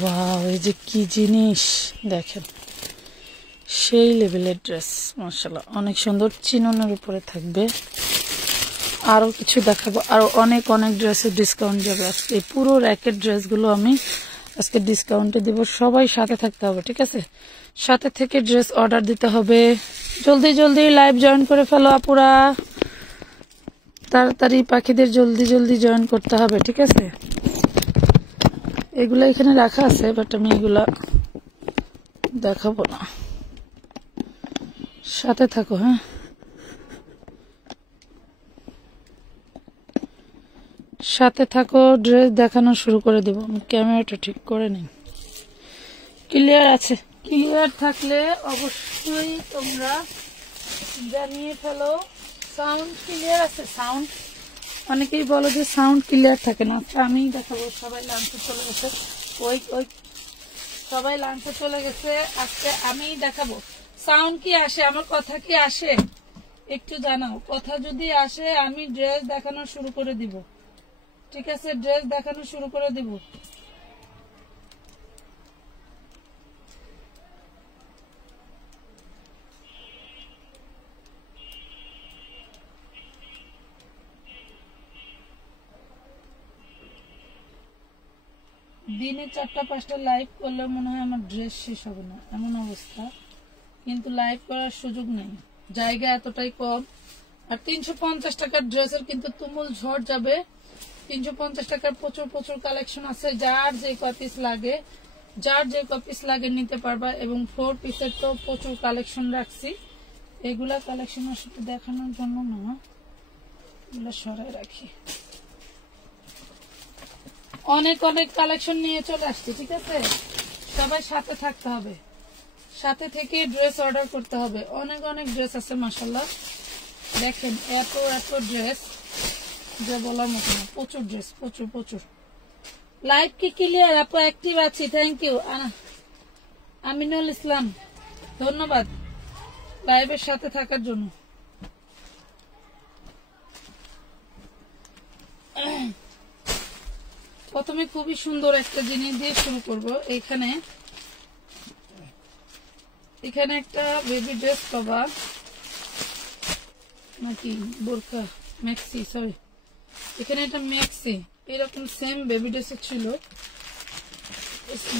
Wow, এই যে কি জিনিস দেখেন, সেই লেভেলের ড্রেস, মাশাআল্লাহ অনেক সুন্দর। চিননের উপরে থাকবে। আরো কিছু দেখাবো, আরো অনেক অনেক ড্রেসের ডিসকাউন্ট যাবে আজকে। এই পুরো র্যাকেট ড্রেসগুলো আমি আজকে ডিসকাউন্টে দিব। সবাই সাথে থাকতে হবে, ঠিক আছে? সাথে থেকে ড্রেস অর্ডার দিতে হবে। জলদি জলদি লাইভ জয়েন করে ফেলো আপুরা, তাড়াতাড়ি পাখিদের জলদি জলদি জয়েন করতে হবে, ঠিক আছে? এগুলা এখানে রাখা আছে, বাট আমি এগুলা দেখাবো না। সাথে থাকো, হ্যাঁ। সাথে থাকো, ড্রেস দেখানো শুরু করে দিব। আমি ক্যামেরাটা ঠিক করে নিই। ক্লিয়ার আছে? ক্লিয়ার থাকলে অবশ্যই তোমরা জানিয়ে ফেলো। সাউন্ড ক্লিয়ার আছে? সাউন্ড, অনেকেই বলো যে সাউন্ড ক্লিয়ার থাকে না। আমি দেখাবো। সবাই লাঞ্চে চলে গেছে, ওই ওই সবাই লাঞ্চে চলে গেছে। আজকে আমি দেখাবো সাউন্ড কি আসে, আমার কথা কি আসে একটু জানাও। কথা যদি আসে আমি ড্রেস দেখানো শুরু করে দিব, ঠিক আছে? ড্রেস দেখানো শুরু করে দিব। দিনে 4টা-5টা লাইভ করলে মনে হয় আমার ড্রেস শেষ হবে না, এমন অবস্থা। কিন্তু লাইভ করার সুযোগ নেই, জায়গা এতটাই কম। আর 350 টাকার ড্রেসের কিন্তু তুমুল ঝড় যাবে। 350 টাকার প্রচুর প্রচুর কালেকশন আছে। যার যে কপিস লাগে, যার যে কপিস লাগে নিতে পারবা। এবং 4 পিসের তো প্রচুর কালেকশন রাখছি। এগুলা কালেকশন আসলে দেখানোর জন্য না, এগুলা সরাই রাখি। অনেক অনেক কালেকশন নিয়ে চলে আসছি, ঠিক আছে? সবাই সাথে থাকতে হবে, সাথে থেকে ড্রেস অর্ডার করতে হবে। অনেক অনেক ড্রেস আছে মাশাআল্লাহ। দেখেন এত এত ড্রেস যা বলার মতো না। প্রচুর ড্রেস, প্রচুর প্রচুর। লাইভ কি ক্লিয়ার? আপু অ্যাক্টিভ আছি, থ্যাংক ইউ। আমিনুল ইসলাম, ধন্যবাদ লাইভের সাথে থাকার জন্য। প্রথমে খুবই সুন্দর একটা জিনিস দিয়ে শুরু করব। এখানে একটা বেবি ড্রেস পাবা, নাকি বোরকা, ম্যাক্সি, সরি, এখানে একটা ম্যাক্সি এরকম সেম বেবি ড্রেস ছিল।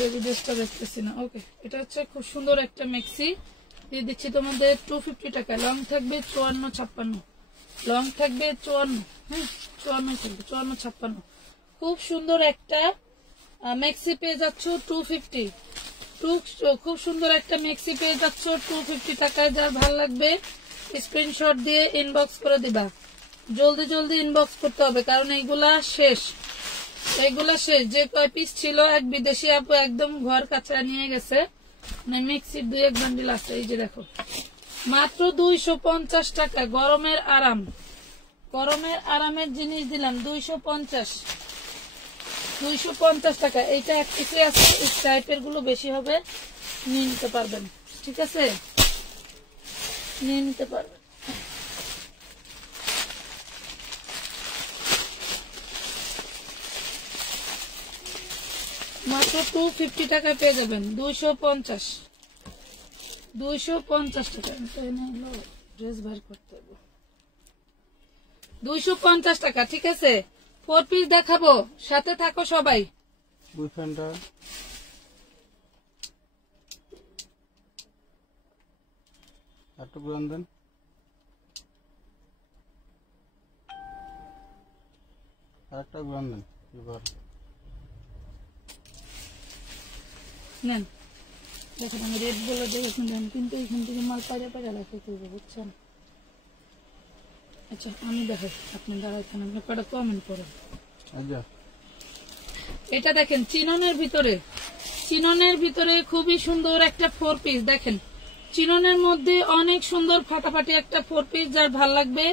বেবি ড্রেসটা দেখতেছি না। ওকে, এটা হচ্ছে খুব সুন্দর একটা ম্যাক্সি দিয়ে দিচ্ছি তোমাদের 250 টাকা। লং থাকবে 54-56, লং থাকবে 54, হ্যাঁ 54 থাকবে, 54-56। খুব সুন্দর একটা ম্যাক্সি পেয়ে যাচ্ছ 250। খুব সুন্দর একটা ম্যাক্সি পেয়ে যাচ্ছ 250 টাকায়। যার ভালো লাগবে স্ক্রিনশট দিয়ে ইনবক্স করে দিবা। জলদি জলদি ইনবক্স করতে হবে, কারণ এইগুলা শেষ, এগুলা শেষ। যে কয় পিস ছিল এক বিদেশি আপু একদম ঘর কাছে নিয়ে গেছে। ম্যাক্সির 2-1 বান্ডিল আছে। এই যে দেখো, মাত্র 250 টাকা। গরমের আরাম, গরমের আরামের জিনিস দিলাম 250 টাকা। এইটা এক পিসে আছে, এই টাইপের গুলো বেশি হবে, নিয়ে নিতে পারবেন, ঠিক আছে? নিয়ে নিতে পারবেন। মাত্র 250 টাকা পেয়ে যাবেন। 250 টাকা। ড্রেস বার করতে হবে। 250 টাকা, ঠিক আছে? 4 পিস দেখাবো, সাথে থাকো সবাই। নেন, দেখেন আমি রেড বলে দেখেছেন, কিন্তু এখান থেকে মাল পাইরা পাইরা রাখতে করবো, বুঝছেন? আচ্ছা আমি দেখাই, আপনি দাঁড়াইছেন, আপনি কটা কমেন্ট করেন। এটা দেখেন চিননের ভিতরে খুবই সুন্দর একটা 4 পিস। দেখেন চিননের মধ্যে অনেক সুন্দর ফাটাফাটি একটা 4 পিস। যার ভাল লাগবে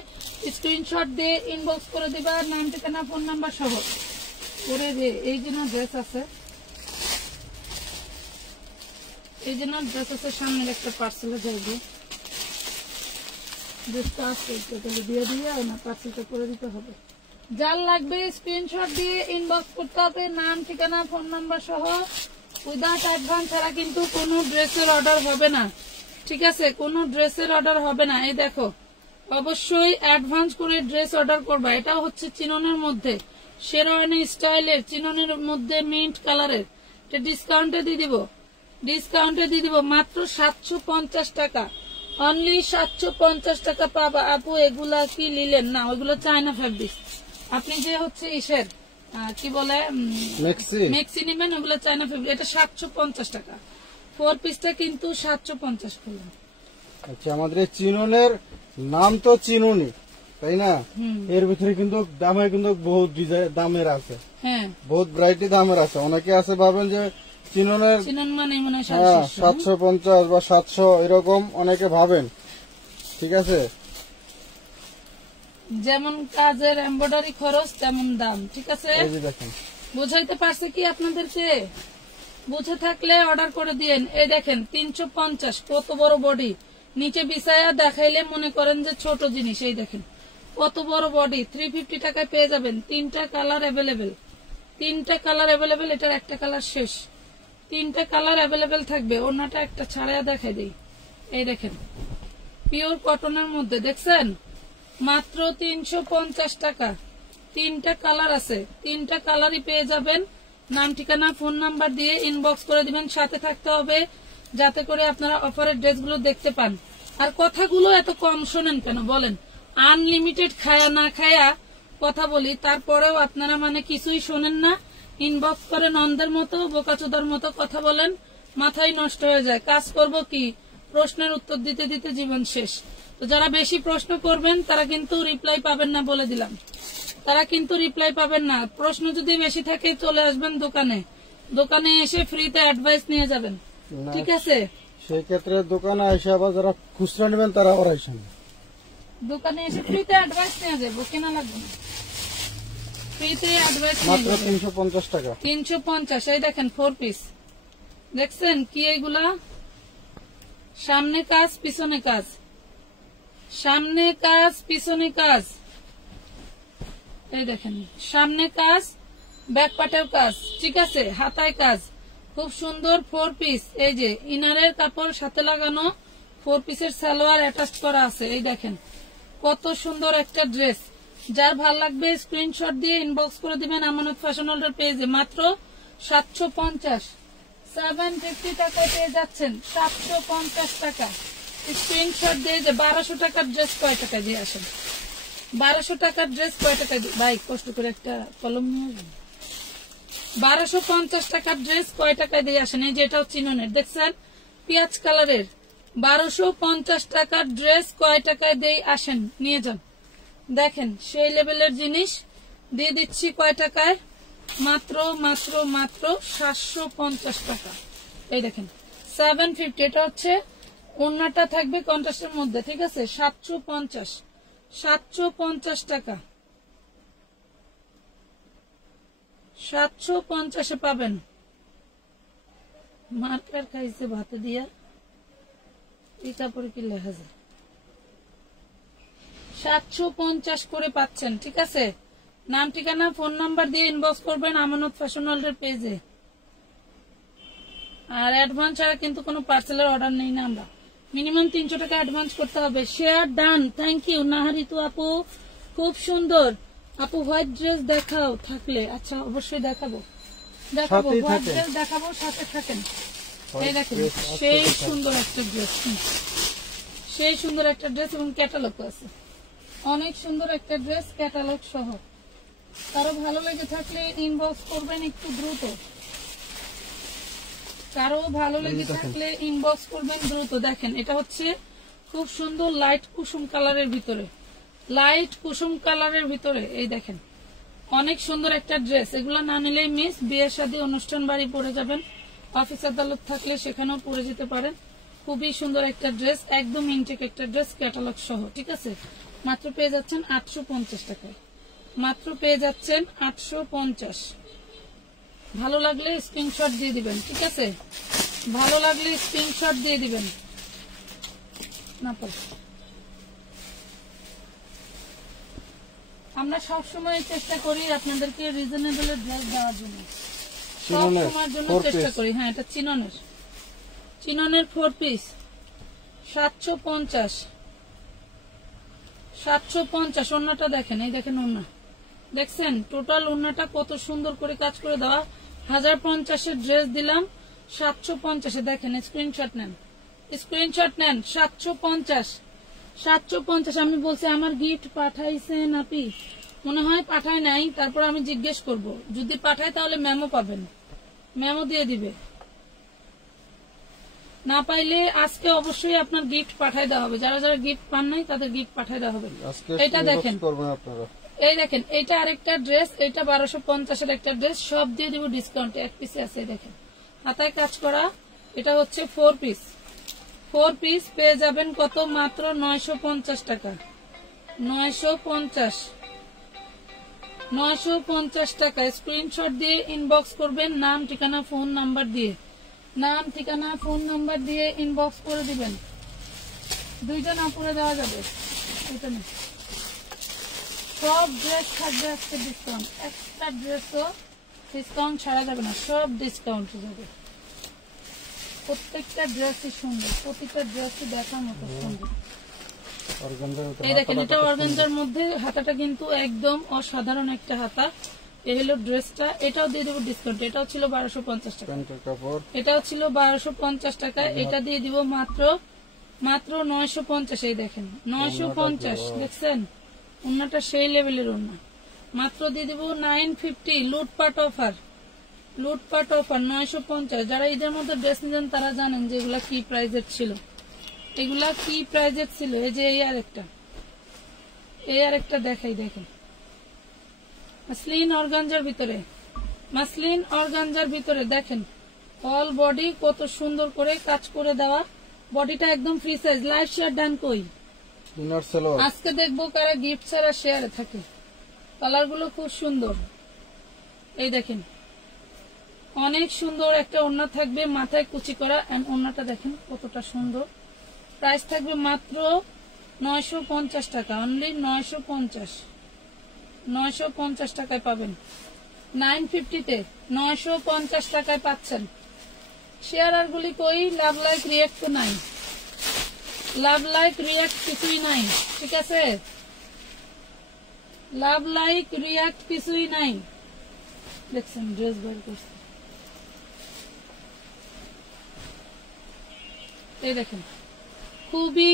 স্ক্রিনশট দিয়ে ইনবক্স করে দিবা, নাম, ঠিকানা, ফোন নাম্বার সহ। করে যে এই জন্য ড্রেস আছে, এই জন্য ড্রেস আছে। সামনের একটা পার্সেলে যাইবে, ড্রেসটা আছে তাহলে দিয়ে দিয়ে না, পার্সেলটা করে দিতে হবে। যার লাগবে স্ক্রিনশট দিয়ে ইনবক্স করতে হবে, নাম, ঠিকানা, ফোন নাম্বার সহ। উইদাউট অ্যাডভান্স ছাড়া কিন্তু কোনো ড্রেসের অর্ডার হবে না, ঠিক আছে? কোনো ড্রেসের অর্ডার হবে না। এই দেখো, অবশ্যই অ্যাডভান্স করে ড্রেস অর্ডার করবা। এটা হচ্ছে চিননের মধ্যে, শেরওয়ানি স্টাইলের চিননের মধ্যে মিন্ট কালারের। এটা ডিসকাউন্টে দিয়ে দিব, ডিসকাউন্টে দিয়ে দিব মাত্র 750 টাকা, অনলি 750 টাকা পাবা। আপু এগুলা কি লিলেন? না, ওইগুলো চায়না ফ্যাব্রিক। আপনি যে হচ্ছে ইসের কি বলে মেক্সি নিবেন, ওগুলো চায়না ফ্যাব্রিক। এটা 750 টাকা 4 পিসটা কিন্তু 750 করলাম। আচ্ছা, আমাদের এই চিননের নাম তো চিনুনি, তাই না? এর ভিতরে কিন্তু দামে কিন্তু বহুত দামের আছে, হ্যাঁ বহুত ভ্যারাইটি দামের আছে। অনেকে আছে ভাবেন যে চিননের চিনন মানে মনে হয় 750 বা 700 এরকম অনেকে ভাবেন, ঠিক আছে? যেমন কাজের এমব্রয়ডারি খরচ তেমন দাম, ঠিক আছে? এই যে দেখেন, বুঝাইতে পারছে কি আপনাদেরকে? বুঝে থাকলে অর্ডার করে দিয়েন। এই দেখেন 350, কত বড় বডি, নিচে বিছায়া দেখাইলে মনে করেন যে ছোট জিনিস। এই দেখেন কত বড় বডি, 350 টাকায় পেয়ে যাবেন। 3টা কালার অ্যাভেলেবেল, 3টা কালার অ্যাভেলেবেল। এটার একটা কালার শেষ, 3টা কালার অ্যাভেলেবেল থাকবে। ওনাটা একটা ছাড়াইয়া দেখাই দিই। এই দেখেন পিওর কটনের মধ্যে, দেখছেন? মাত্র 350 টাকা। 3টা কালার আছে, 3টা কালারই পেয়ে যাবেন। নাম, ঠিকানা, ফোন নাম্বার দিয়ে ইনবক্স করে দিবেন। সাথে থাকতে হবে যাতে করে আপনারা অফারের ড্রেসগুলো দেখতে পান। আর কথাগুলো এত কম শোনেন কেন বলেন? আনলিমিটেড খায়া না খায়া কথা বলি, তারপরেও আপনারা মানে কিছুই শোনেন না। ইনবক্স করেন অন্ধের মতো, বোকাচোদার মতো কথা বলেন, মাথায় নষ্ট হয়ে যায়। কাজ করব কি? প্রশ্নের উত্তর দিতে দিতে জীবন শেষ। তো যারা বেশি প্রশ্ন করবেন তারা কিন্তু রিপ্লাই পাবেন না, বলে দিলাম। তারা কিন্তু রিপ্লাই পাবেন না। প্রশ্ন যদি বেশি থাকে চলে আসবেন দোকানে, দোকানে এসে ফ্রিতে অ্যাডভাইস নিয়ে যাবেন, ঠিক আছে? সেই ক্ষেত্রে দোকানে এসে আবার যারা খুচরা নেবেন তারা আবার আসেন, দোকানে এসে ফ্রিতে অ্যাডভাইস নিয়ে যাবো, কেনা লাগবে না, ফ্রিতে অ্যাডভাইস মাত্র 350 টাকা। 350। এই দেখেন 4 পিস, দেখছেন কি? এগুলা সামনে কাজ পিছনে কাজ, সামনে কাজ পিছনে কাজ। এই দেখেন সামনে কাজ, ব্যাক পাটেও কাজ, ঠিক আছে? হাতায় কাজ, খুব সুন্দর 4 পিস। এই যে ইনারের কাপড় সাথে লাগানো 4 পিসের সালোয়ার অ্যাটাচ করা আছে। এই দেখেন কত সুন্দর একটা ড্রেস। যার ভাল লাগবে স্ক্রিনশট দিয়ে ইনবক্স করে দিবেন আমানত ফ্যাশন ওয়ার্ল্ডের পেজে। মাত্র 750, 750 টাকায় পেয়ে যাচ্ছেন। 750 টাকা স্ক্রিনশট দিয়ে। যে 1200 টাকার ড্রেস কয় টাকা দিয়ে আসেন? 1200 টাকার ড্রেস কয় টাকা দিয়ে? ভাই কষ্ট করে একটা কলম নিয়ে আসবেন। 1250 টাকার ড্রেস কয় টাকায় দিয়ে আসেন? এই যে এটাও চিননের, দেখছেন পেঁয়াজ কালারের। 1250 টাকার ড্রেস কয় টাকায় দিয়ে আসেন? নিয়ে যান। দেখেন সেই লেভেলের জিনিস দিয়ে দিচ্ছি কয় টাকায়? মাত্র মাত্র মাত্র 750 টাকা। এই দেখেন 750। এটা হচ্ছে ওড়নাটা থাকবে কন্ট্রাস্টের মধ্যে, ঠিক আছে? 750, 750 টাকা, 750 পাবেন। মার্কার খাইছে ভাতে দিয়া, এই কাপড়ে কি লেখা যায়? 750 করে পাচ্ছেন, ঠিক আছে? নাম, ঠিকানা, ফোন নাম্বার দিয়ে ইনবক্স করবেন আমানত ফ্যাশন ওয়ার্ল্ডের পেজে। আর অ্যাডভান্স ছাড়া কিন্তু কোনো পার্সেলের অর্ডার নেই না আমরা। মিনিমাম 300 টাকা অ্যাডভান্স করতে হবে। শেয়ার ডান, থ্যাংক ইউ নাহারিতু আপু, খুব সুন্দর। আপু হোয়াইট ড্রেস দেখাও থাকলে। আচ্ছা অবশ্যই দেখাবো, দেখাবো হোয়াইট ড্রেস দেখাবো, সাথে থাকেন। এই দেখেন সেই সুন্দর একটা ড্রেস, সেই সুন্দর একটা ড্রেস এবং ক্যাটালগ আছে। অনেক সুন্দর একটা ড্রেস ক্যাটালগ সহ। কারো ভালো লেগে থাকলে ইনবক্স করবেন একটু দ্রুত। কারো ভালো লেগে থাকলে ইনবক্স করবেন দ্রুত। দেখেন এটা হচ্ছে খুব সুন্দর লাইট কুসুম কালারের ভিতরে, লাইট কুসুম কালারের ভিতরে। এই দেখেন অনেক সুন্দর একটা ড্রেস। এগুলো না নিলেই মিস। বিয়ে শাদী অনুষ্ঠান বাড়ি পরে যাবেন, অফিস আদালত থাকলে সেখানেও পরে যেতে পারেন। খুবই সুন্দর একটা ড্রেস, একদম ইনটেক একটা ড্রেস ক্যাটালগ সহ, ঠিক আছে? মাত্র পেয়ে যাচ্ছেন 850 টাকায়, মাত্র পেয়ে যাচ্ছেন 850। ভালো লাগলে স্ক্রিনশট দিয়ে দিবেন, ঠিক আছে? ভালো লাগলে স্ক্রিনশট দিয়ে দিবেন। না আমরা সবসময় চেষ্টা করি আপনাদেরকে রিজনেবল ড্রেস দেওয়ার জন্য, সব সময়ের জন্য চেষ্টা করি। হ্যাঁ, এটা চিননের 4 পিস 750 ওন্নাটা দেখেন, এই দেখেন ওন্না দেখছেন, টোটাল ওন্নাটা কত সুন্দর করে কাজ করে দেওয়া। 1050 ড্রেস দিলাম 750। দেখেন, স্ক্রিনশট নেন 750। আমি বলছি আমার গিফট পাঠাইছেন আপনি, মনে হয় পাঠায় নাই, তারপর আমি জিজ্ঞেস করব, যদি পাঠায় তাহলে মেমো পাবেন, মেমো দিয়ে দিবে, না পাইলে আজকে অবশ্যই আপনার গিফট পাঠায় দেওয়া হবে। যারা যারা গিফট পান নাই তাদের গিফট পাঠায় দেওয়া হবে। এটা দেখেন, এই দেখেন, এটা আরেকটা ড্রেস, এটা 1250 একটা ড্রেস, সব দিয়ে দিব ডিসকাউন্টে, 1 পিসে আছে। দেখেন, হাতায় কাজ করা, এটা হচ্ছে 4 পিস পেয়ে যাবেন কত? মাত্র 950 টাকা। 950 টাকা। স্ক্রিনশট দিয়ে ইনবক্স করবেন, নাম ঠিকানা ফোন নাম্বার দিয়ে ইনবক্স করে দিবেন। 2টা না করে দেওয়া যাবে, এটা না, সব ড্রেস থাকবে আজকে ডিসকাউন্ট, একটা ড্রেসও ডিসকাউন্ট ছাড়া যাবে না, সব ডিসকাউন্ট যাবে। প্রত্যেকটা ড্রেসই সুন্দর, প্রতিটা ড্রেসই দেখার মতো সুন্দর। এই দেখেন, এটা অর্গানজার মধ্যে, হাতাটা কিন্তু একদম অসাধারণ একটা হাতা। এই হলো ড্রেসটা, এটাও দিয়ে দেবো ডিসকাউন্ট। এটাও ছিল 1250 টাকা, এটাও ছিল 1250 টাকা, এটা দিয়ে দিব মাত্র 950। এই দেখেন 950, দেখছেন ওন্নাটা সেই লেভেলের ওন্না, মাত্র দিয়ে দিব 950। লুটপাট অফার 950। যারা ঈদের মধ্যে ড্রেস নিতেন তারা জানেন যে এগুলা কি প্রাইজের ছিল, এগুলা কি প্রাইজের ছিল। এই যে এই আরেকটা দেখাই, দেখেন মাসলিন অর্গানজার ভিতরে দেখেন, অল বডি কত সুন্দর করে কাজ করে দেওয়া, বডিটা একদম free size. Live share done কই? আজকে দেখবো কারা গিফট ছাড়া শেয়ারে থাকে। কালার গুলো খুব সুন্দর, এই দেখেন, অনেক সুন্দর একটা ওড়না থাকবে, মাথায় কুচি করা, ওড়নাটা দেখেন কতটা সুন্দর। প্রাইস থাকবে মাত্র 950 টাকা, অনলি 950 টাকায় পাবেন। 950-তে 950 টাকায় পাচ্ছেন। শেয়ার আর গুলি কই? লাভ লাইক রিয়াক্ট তো নাই, লাভ লাইক রিয়াক্ট কিছুই নাই, ঠিক আছে? লাভ লাইক রিয়াক্ট কিছুই নাই। দেখছেন ড্রেস বের করছে, এই দেখেন খুবই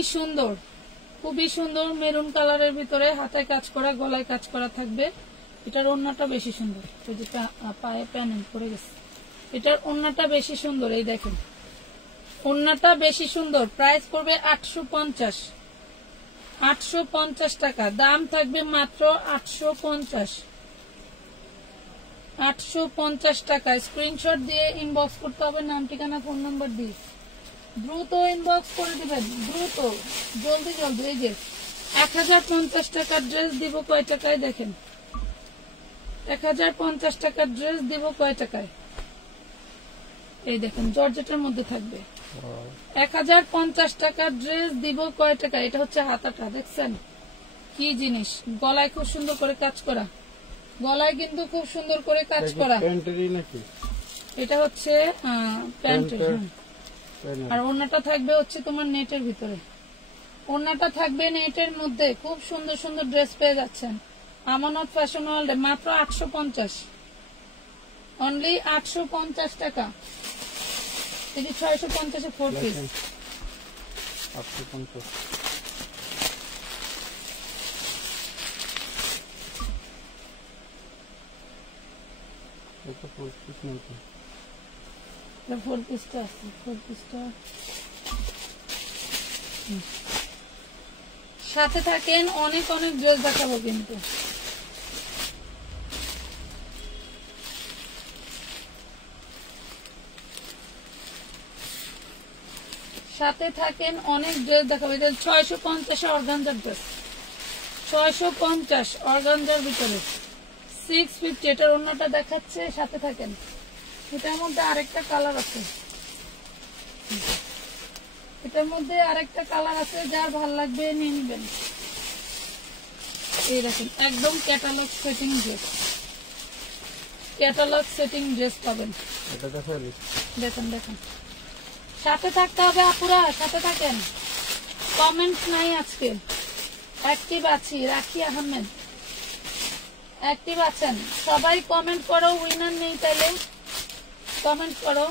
সুন্দর মেরুন কালারের ভিতরে, হাতায় কাজ করা, গলায় কাজ করা থাকবে। এটার ওড়নাটা বেশি সুন্দর, পায়ে প্যানেল পড়ে গেছে, এটার ওড়নাটা বেশি সুন্দর। এই দেখেন ওড়নাটা বেশি সুন্দর। প্রাইস পড়বে 850 টাকা, দাম থাকবে মাত্র 850 টাকা। স্ক্রিনশট দিয়ে ইনবক্স করতে হবে, নাম ঠিকানা ফোন নাম্বার দিয়ে দ্রুত ইনবক্স করে দিবেন, দ্রুত, জলদি। এই যে 1050 টাকার ড্রেস দিব কয় টাকায়? দেখেন 1050 টাকার ড্রেস দিব কয় টাকায়? এই দেখেন জর্জেটের মধ্যে থাকবে। 1050 টাকার ড্রেস দিব কয় টাকায়? এটা হচ্ছে হাতাটা, দেখছেন কি জিনিস, গলায় খুব সুন্দর করে কাজ করা, গলায় কিন্তু খুব সুন্দর করে কাজ করা। এটা হচ্ছে প্যান্ট, আর ওড়নাটা থাকবে হচ্ছে তোমার নেটের ভিতরে, ওড়নাটা থাকবে নেটের মধ্যে। খুব সুন্দর ড্রেস পেয়ে যাচ্ছেন আমানত ফ্যাশন ওয়ার্ল্ডে, মাত্র 850, অনলি 850 টাকা। এই যে 650 4 পিস, 850। এটা 4 পিস নাকি? 4 পিসটা আছে, 4 পিসটা সাথে থাকেন। অনেক ড্রেস দেখাবো কিন্তু, সাথে থাকেন, অনেক ড্রেস দেখাবো। 650 অর্গানজার ড্রেস, 650 অর্গানজার ভিতরে 650। এটার অন্যটা দেখাচ্ছে, সাথে থাকেন। এটার মধ্যে আরেকটা কালার আছে, যার ভাল লাগবে নিয়ে নিবেন। এই দেখেন একদম catalogue setting dress, catalogue setting dress পাবেন। এটা দেখালি দেখেন দেখেন, সাথে থাকতে হবে আপুরা, সাথে থাকেন। কমেন্ট নাই আজকে, অ্যাক্টিভ আছি। রাখি আহমেদ অ্যাক্টিভ আছেন, সবাই কমেন্ট করো। উইনার নেই তাইলে কমেন্ট করো।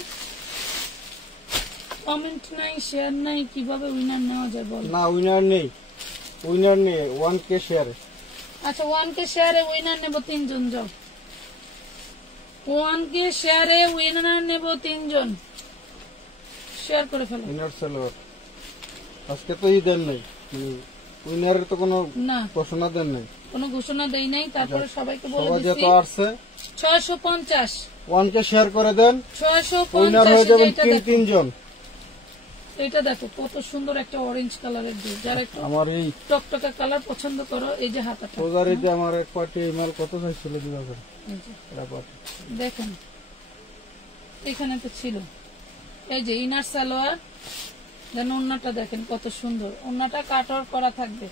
কমেন্ট নাই, শেয়ার নাই, কিভাবে উইনার নেওয়া যায় বল? না উইনার নেই, উইনার নেই 1K শেয়ারে। আচ্ছা 1K শেয়ারে উইনার নেব 3 জন, যাও 1K শেয়ারে উইনার নেব 3 জন, শেয়ার করে ফেলো। উইনার সালোয়ার আজকে তো দেন নাই, উইনারের তো কোনো না ঘোষণা দেন নাই, কোনো ঘোষণা দেই নাই। তারপরে সবাইকে বলে সবাই দিচ্ছি যত আসছে 650 1K শেয়ার করে দেন, উইনার 650। হয়ে যাবেন এটা দেখো, 3 জন। এটা দেখো কত সুন্দর একটা অরেঞ্জ কালারের ড্রেস। যারা একটু আমার এই টকটকা কালার পছন্দ করো, এই যে হাতাটা, সোজারিতে আমার এক পার্টি ইমেল কত চাইছিল দিবা করে এই যে এটা পার্টি। দেখেন এখানে তো ছিল। এই যে ইনার সালোয়ার, দেন ওন্নাটা দেখেন কত সুন্দর, ওন্নাটা কাটওয়ার্ক করা থাকবে।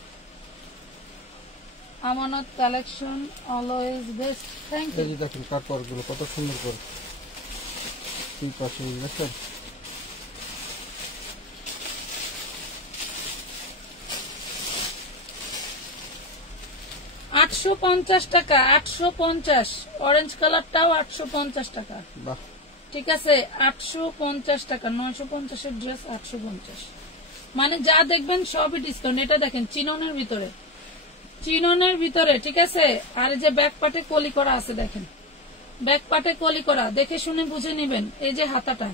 আমানত কালেকশন অলওয়েজ বেস্ট, থ্যাংক এই ইউ। যে দেখেন কাটওয়ার্ক গুলো কত সুন্দর করে এই পাশে দেখেন। 850 টাকা, 850। অরেঞ্জ কালারটাও 850 টাকা, বাহ ঠিক আছে 850 টাকা। 950 এর ড্রেস 850, মানে যা দেখবেন সবই ডিসকাউন্ট। এটা দেখেন চিননের ভিতরে, চিননের ভিতরে, ঠিক আছে। আর এই যে ব্যাক পার্টে কলি করা আছে, দেখেন ব্যাক পার্টে কলি করা, দেখে শুনে বুঝে নিবেন। এই যে হাতাটা,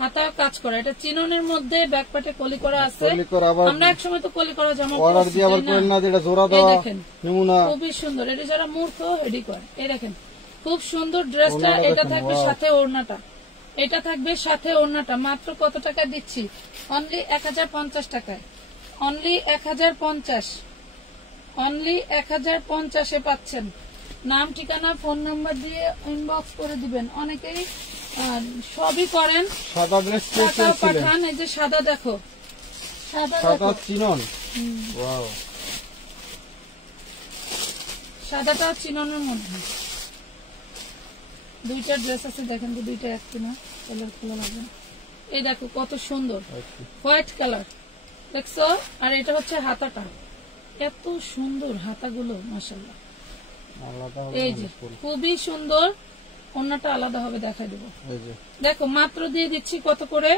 হাতা কাজ করা, এটা চিননের মধ্যে ব্যাক পার্টে কলি করা আছে। কলি করা আবার আমরা একসময় তো কলি করা জামা অর্ডার পরছি, দিয়ে আবার তাই না? করেন না, যেটা জোড়া এই দেওয়া দেখেন নমুনা খুবই সুন্দর, এটা যারা মূর্খ এডি করে। এই দেখেন খুব সুন্দর ড্রেসটা। ওড়নাটা এটা দেখেন, থাকবে wow। সাথে ওড়নাটা, এটা থাকবে সাথে ওড়নাটা। মাত্র কত টাকা দিচ্ছি? অনলি 1050 টাকায়, অনলি 1050, অনলি 1050 এ পাচ্ছেন। নাম ঠিকানা ফোন নাম্বার দিয়ে ইনবক্স করে দিবেন। অনেকেই সবই করেন, সাদা ড্রেস টাকা চেয়েছিলেন, পাঠান। এই যে সাদা দেখো, সাদা সাদা দেখো, চিনন, ওয়াও সাদাটা চিননের মধ্যে। দুইটা ড্রেস আছে, দেখেন তো দুইটা এক কিনা, কালার খোলা লাগবে। এই দেখো কত সুন্দর হোয়াইট কালার, দেখছো? আর এটা হচ্ছে হাতাটা, এত সুন্দর হাতাগুলো মাশাআল্লাহ। আলাদা এই যে খুবই সুন্দর, অন্যটা আলাদা হবে, দেখাই দেবো। এই যে দেখো মাত্র দিয়ে দিচ্ছি কত করে?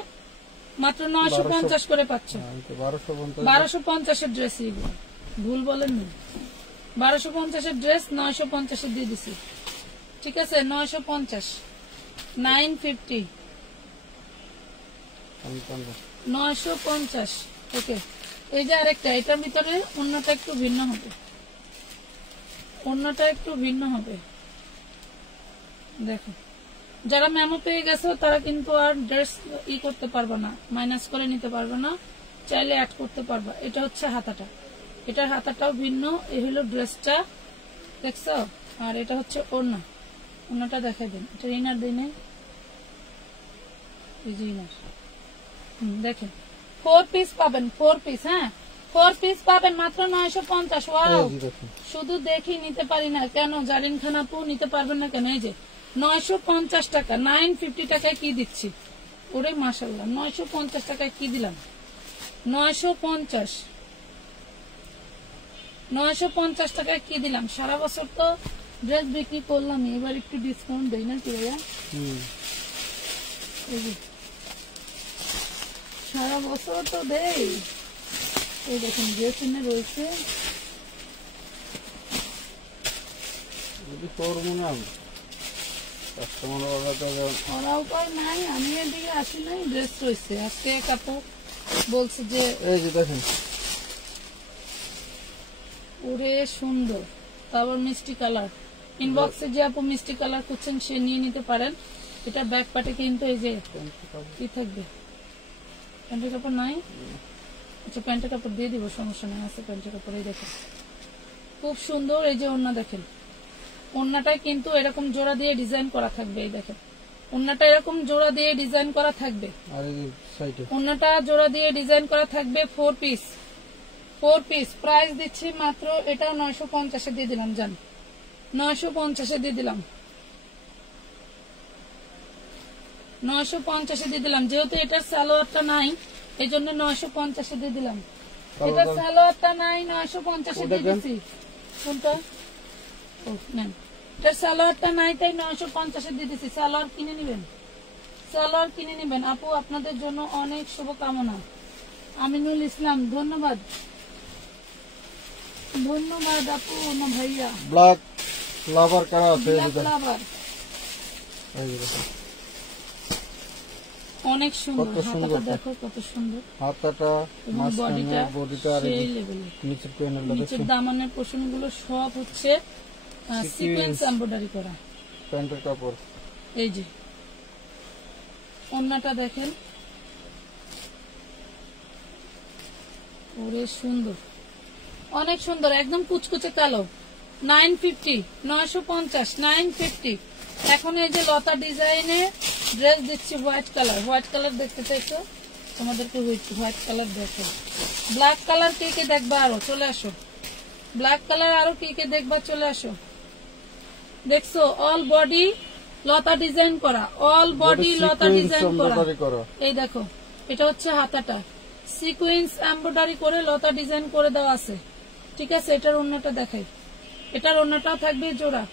মাত্র 950 করে পাচ্ছ। 1250 1250 এর ড্রেস, এগুলো ভুল বলেন না। 1250 এর ড্রেস 950 এর দিয়ে দিছি, ঠিক আছে 950, 950, 950। ওকে, এই যে আরেকটা, এটার ভিতরে অন্যটা একটু ভিন্ন হবে, অন্যটা একটু ভিন্ন হবে। দেখো যারা মেমো পেয়ে গেছো তারা কিন্তু আর ড্রেস করতে পারবে না, মাইনাস করে নিতে পারবে না, চাইলে অ্যাড করতে পারবা। এটা হচ্ছে হাতাটা, এটার হাতাটাও ভিন্ন। এই হলো ড্রেসটা, দেখছো? আর এটা হচ্ছে ওড়না, ওড়নাটা দেখাই দেন। এটা ইনার দিই নাই, এই যে ইনার। দেখেন 4 পিস পাবেন, 4 পিস, হ্যাঁ 4 পিস পাবেন মাত্র 950। ওয়াও, শুধু দেখি নিতে পারি না কেন? জারিন খান আপু নিতে পারবেন না কেন? এই যে 950 টাকা, 950 টাকায় কি দিচ্ছি? ওরে মাশাআল্লাহ, 950 টাকায় কি দিলাম? 950 টাকায় কি দিলাম? সারা বছর তো ড্রেস বিক্রি করলাম, এবার একটু ডিসকাউন্ট দেই না কি ভাইয়া? এই যে সারা বছর তো দেই। এই দেখুন ড্রেস এনে রয়েছে, যদি তোর মনে হয় কাস্টমার অর্ডার দেবে, ওরা উপায় নাই, আমি এদিকে আসি নাই, ড্রেস রয়েছে। আজকে কাপু বলছে যে এই যে দেখেন ওরে সুন্দর, তারপর মিষ্টি কালার। ইনবক্সে যে আপু মিষ্টি কালার খুঁজছেন সে নিয়ে নিতে পারেন। এটা ব্যাক পার্টে কিন্তু এই যে কি থাকবে, প্যান্টের কাপড় নাই? আচ্ছা প্যান্টের কাপড় দিয়ে দিব, সমস্যা নেই, আছে প্যান্টের কাপড়। এই দেখেন খুব সুন্দর। এই যে ওড়না দেখেন, ওড়নাটাই কিন্তু এরকম জোড়া দিয়ে ডিজাইন করা থাকবে। এই দেখেন ওড়নাটা এরকম জোড়া দিয়ে ডিজাইন করা থাকবে, আর এই সাইডে ওড়নাটা জোড়া দিয়ে ডিজাইন করা থাকবে। 4 পিস, 4 পিস। প্রাইস দিচ্ছি মাত্র, এটা 950 দিয়ে দিলাম, জান 950 দিয়ে দিলাম। 950 দিয়ে দিলাম, যেহেতু এটার সালোয়ারটা নাই এই জন্য 950 দিয়ে দিলাম। এটা সালোয়ারটা নাই 950 দিয়ে দিছি। কোনটা? ও নেন, এটার সালোয়ারটা নাই তাই 950 দিয়ে দিছি। সালোয়ার কিনে নেবেন, সালোয়ার কিনে নেবেন আপু, আপনাদের জন্য অনেক শুভকামনা। আমিনুল ইসলাম, ধন্যবাদ ধন্যবাদ আপু। না ভাইয়া, ব্ল্যাক লাভার করা আছে, ব্ল্যাক লাভার অনেক সুন্দর। হাতাটা দেখো কত সুন্দর, হাতাটা এবং বডিটা বডিটা আর সেই লেভেলে। নিচের প্যানেলটা নিচের দামানের পোর্শনগুলো সব হচ্ছে সিকোয়েন্স এমব্রয়ডারি করা। প্যান্টের কাপড়, এই যে ওন্নাটা দেখেন, ওরে সুন্দর, অনেক সুন্দর, একদম কুচকুচে কালো। 950, 950, 950। এখন এই যে লতা ডিজাইনের ড্রেস দিচ্ছি হোয়াইট কালার। হোয়াইট কালার দেখতে চাইছো, তোমাদেরকে হোয়াইট কালার দেখো। ব্ল্যাক কালার কে কে দেখবা আরো চলে আসো, ব্ল্যাক কালার আরো কে কে দেখবা চলে আসো। দেখছো অল বডি লতা ডিজাইন করা, অল বডি লতা ডিজাইন করা। এই দেখো এটা হচ্ছে হাতাটা, সিকোয়েন্স এমব্রয়ডারি করে লতা ডিজাইন করে দেওয়া আছে। ঠিক আছে, এটার ওন্নাটা দেখাই। এটার ওন্নাটাও থাকবে জোড়া,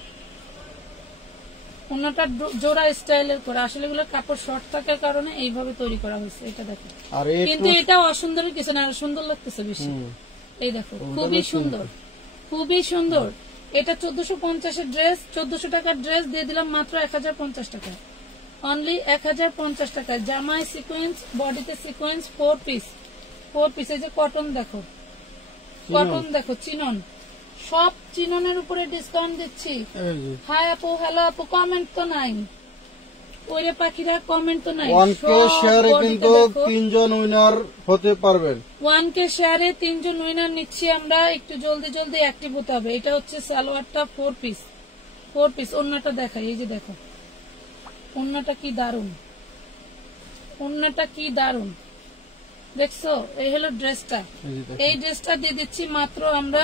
ওন্নাটা জোড়া স্টাইলের করে। আসলে এগুলো কাপড় শর্ট থাকার কারণে এইভাবে তৈরি করা হয়েছে। এটা দেখো, কিন্তু এটা অসুন্দরের কিছু না, সুন্দর লাগতেছে বেশি। এই দেখো খুবই সুন্দর, খুবই সুন্দর। এটা 1450 এর ড্রেস, 1400 টাকার ড্রেস দিয়ে দিলাম মাত্র 1050 টাকা, অনলি 1050 টাকায়। জামায় সিকোয়েন্স, বডিতে সিকোয়েন্স, 4 পিস। এই যে কটন দেখো, কটন দেখো, চিনন, সব চিননের উপরে ডিসকাউন্ট দিচ্ছি। হাই আপু, হ্যালো আপু, কমেন্ট তো নাই, ওরে পাখিরা কমেন্ট তো নাই। 1K শেয়ারে কিন্তু 3 জন উইনার হতে পারবেন। 1K শেয়ারে 3 জন উইনার নিচ্ছি আমরা, একটু জলদি জলদি অ্যাক্টিভ হতে হবে। এটা হচ্ছে সালোয়ারটা 4 পিস, 4 পিস। ওন্নাটা দেখাই, এই যে দেখো ওন্নাটা কি দারুন, ওন্নাটা কি দারুন, দেখছো? এই হলো ড্রেসটা। এই ড্রেসটা দিয়ে দিচ্ছি মাত্র আমরা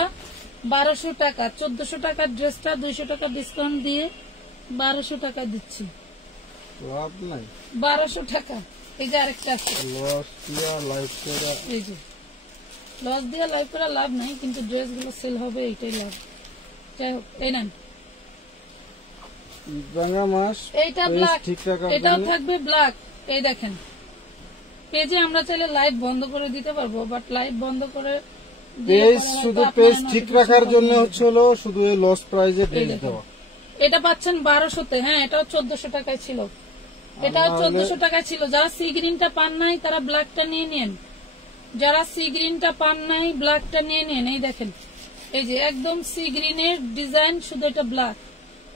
1200 টাকা। 1400 টাকার ড্রেসটা 200 টাকা ডিসকাউন্ট দিয়ে 1200 টাকা দিচ্ছি। লাভ নাই, 1200 টাকা। এই যে আরেকটা আছে, লস দিয়া লাইভ করা। এই যে লস দিয়ে লাইভ করা লাভ নাই, কিন্তু ড্রেসগুলো সেল হবে, এইটাই লাভ। যাই হোক, এই নেন, গঙ্গা মাস এইটা ব্ল্যাক, এটাও থাকবে ব্ল্যাক। এই দেখেন পেজে আমরা চাইলে লাইভ বন্ধ করে দিতে পারবো, বাট লাইভ বন্ধ করে পেজ শুধু পেজ ঠিক রাখার জন্য হলো শুধু এই লস প্রাইজে ড্রেস দেওয়া। এটা পাচ্ছেন 1200-তে। হ্যাঁ, এটাও 1400 টাকায় ছিল, এটাও 1400 টাকায় ছিল। যারা সি গ্রিনটা পান নাই তারা ব্ল্যাকটা নিয়ে নেন, যারা সি গ্রিনটা পান নাই ব্ল্যাকটা নিয়ে নেন। এই দেখেন, এই যে একদম সি গ্রিনের ডিজাইন, শুধু এটা ব্ল্যাক,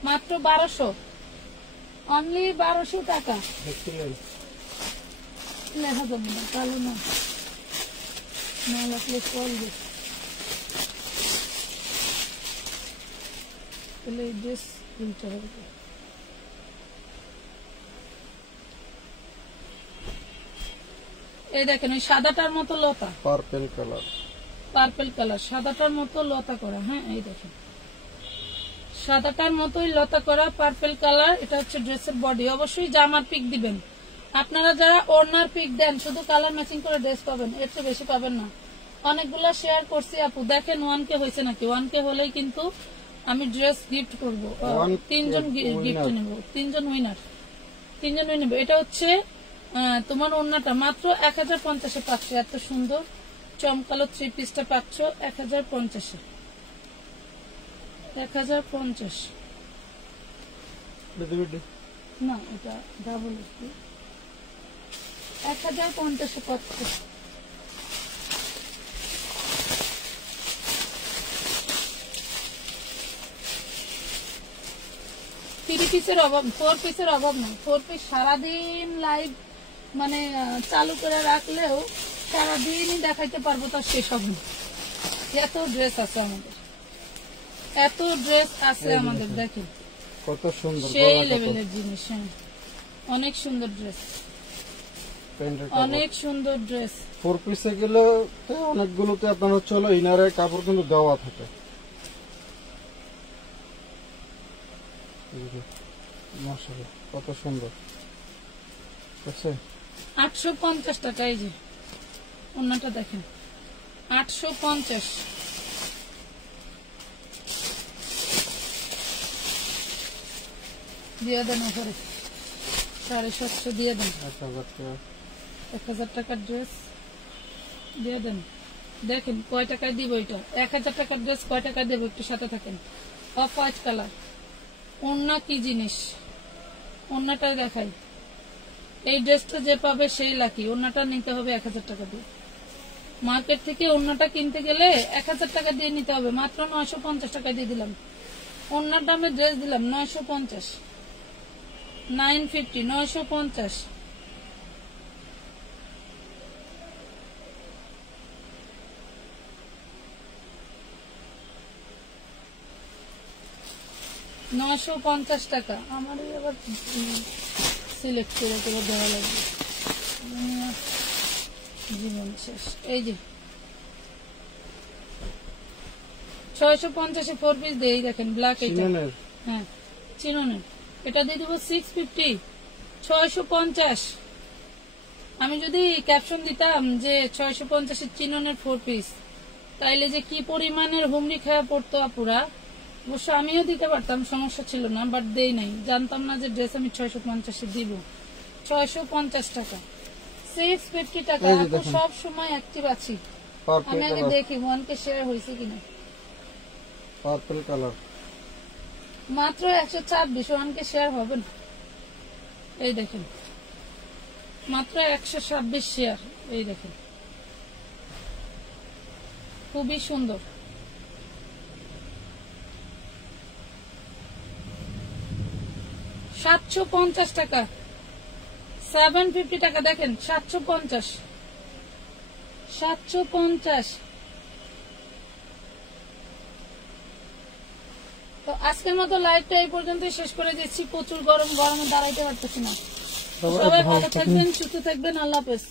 মাত্র 1200, অনলি 1200 টাকা। লেখা যাবে না, কালো না, না লাগলে চলবে। তাহলে এই ড্রেস কিনতে হবে। এই দেখেন ওই সাদাটার মতো লতা, পার্পল কালার, পার্পল কালার, সাদাটার মতো লতা করা। হ্যাঁ, এই দেখেন সাদাটার মতোই লতা করা, পার্পল কালার। এটা হচ্ছে ড্রেসের বডি। অবশ্যই জামার পিক দিবেন আপনারা, যারা ওড়নার পিক দেন শুধু কালার ম্যাচিং করে ড্রেস পাবেন, এর চেয়ে বেশি পাবেন না। অনেকগুলো শেয়ার করছি আপু, দেখেন 1K হয়েছে নাকি। 1K হলেই কিন্তু আমি ড্রেস গিফট করবো, 3 জন গিফট নেব, 3 জন উইনার, 3 জন উইনার। এটা হচ্ছে তোমার ওড়নাটা মাত্র 1050-এ পাচ্ছ, এত সুন্দর চমকালো 3 পিসটা পাচ্ছ 1050-এ, 1050 না, এটা ডাবল 1050-এ পাচ্ছ। 3 পিসের অভাব, 4 পিসের অভাব নাই। 4 পিস সারাদিন লাইভ মানে চালু করে রাখলেও সারাদিনই দেখাইতে পারবো, তার শেষ হবে না। এত ড্রেস আছে আমাদের, এত ড্রেস আছে আমাদের। দেখেন কত সুন্দর, সেই লেভেলের জিনিস। হ্যাঁ, অনেক সুন্দর ড্রেস, অনেক সুন্দর ড্রেস। 4 পিসে গেলে অনেকগুলোতে আপনার হচ্ছে ইনারের কাপড় কিন্তু দেওয়া থাকে। মাশাআল্লাহ, কত সুন্দর। আচ্ছা 850 টাকা। এই যে ওন্নাটা দেখেন 850। দিয়ে দেন ওপরে 750 দিয়ে দেন। 1000 টাকার ড্রেস দিয়ে দেন। দেখেন কয় টাকায় দিব এটা। 1000 টাকার ড্রেস কয় টাকায় দেবো একটু সাথে থাকেন। Off white colour. ওন্না কি জিনিস, ওন্নাটাই দেখাই। এই ড্রেসটা যে পাবে সেই লাকি। ওন্নাটা নিতে হবে 1000 টাকা দিয়ে। মার্কেট থেকে ওন্নাটা কিনতে গেলে 1000 টাকা দিয়ে নিতে হবে, মাত্র 950 টাকা দিয়ে দিলাম। ওন্নার দামে ড্রেস দিলাম 950, 950, 950। $950 টাকা। আমার আবার সিলেক্ট করে করে দেওয়া লাগবে, জীবন শেষ। এই যে 650 4 পিস দিয়ে দেখেন ব্ল্যাক। এটা হ্যাঁ চিননের, এটা দিয়ে দিব 650, 650। আমি যদি ক্যাপশন দিতাম যে 650 চিননের 4 পিস, তাইলে যে কি পরিমাণের হুমড়ি খাওয়া পড়তো আপুরা। অবশ্য আমিও দিতে পারতাম, সমস্যা ছিল না, বাট দেই নাই। জানতাম না যে ড্রেস আমি 650 দিব। 650 টাকা, 650 টাকা। আপু সব সময় অ্যাক্টিভ আছি। আমি আগে দেখি 1K শেয়ার হয়েছে কিনা। পার্পল কালার মাত্র 126, 1K শেয়ার হবে না। এই দেখেন মাত্র 126 শেয়ার। এই দেখেন খুবই সুন্দর। 750 টাকা, 750 টাকা। দেখেন 750, 750। তো আজকের মতো লাইভটা এই পর্যন্তই শেষ করে দিচ্ছি। প্রচুর গরম, গরমে দাঁড়াইতে পারতেছি না। সবাই ভালো থাকবেন, সুস্থ থাকবেন। আল্লাহ হাফেজ।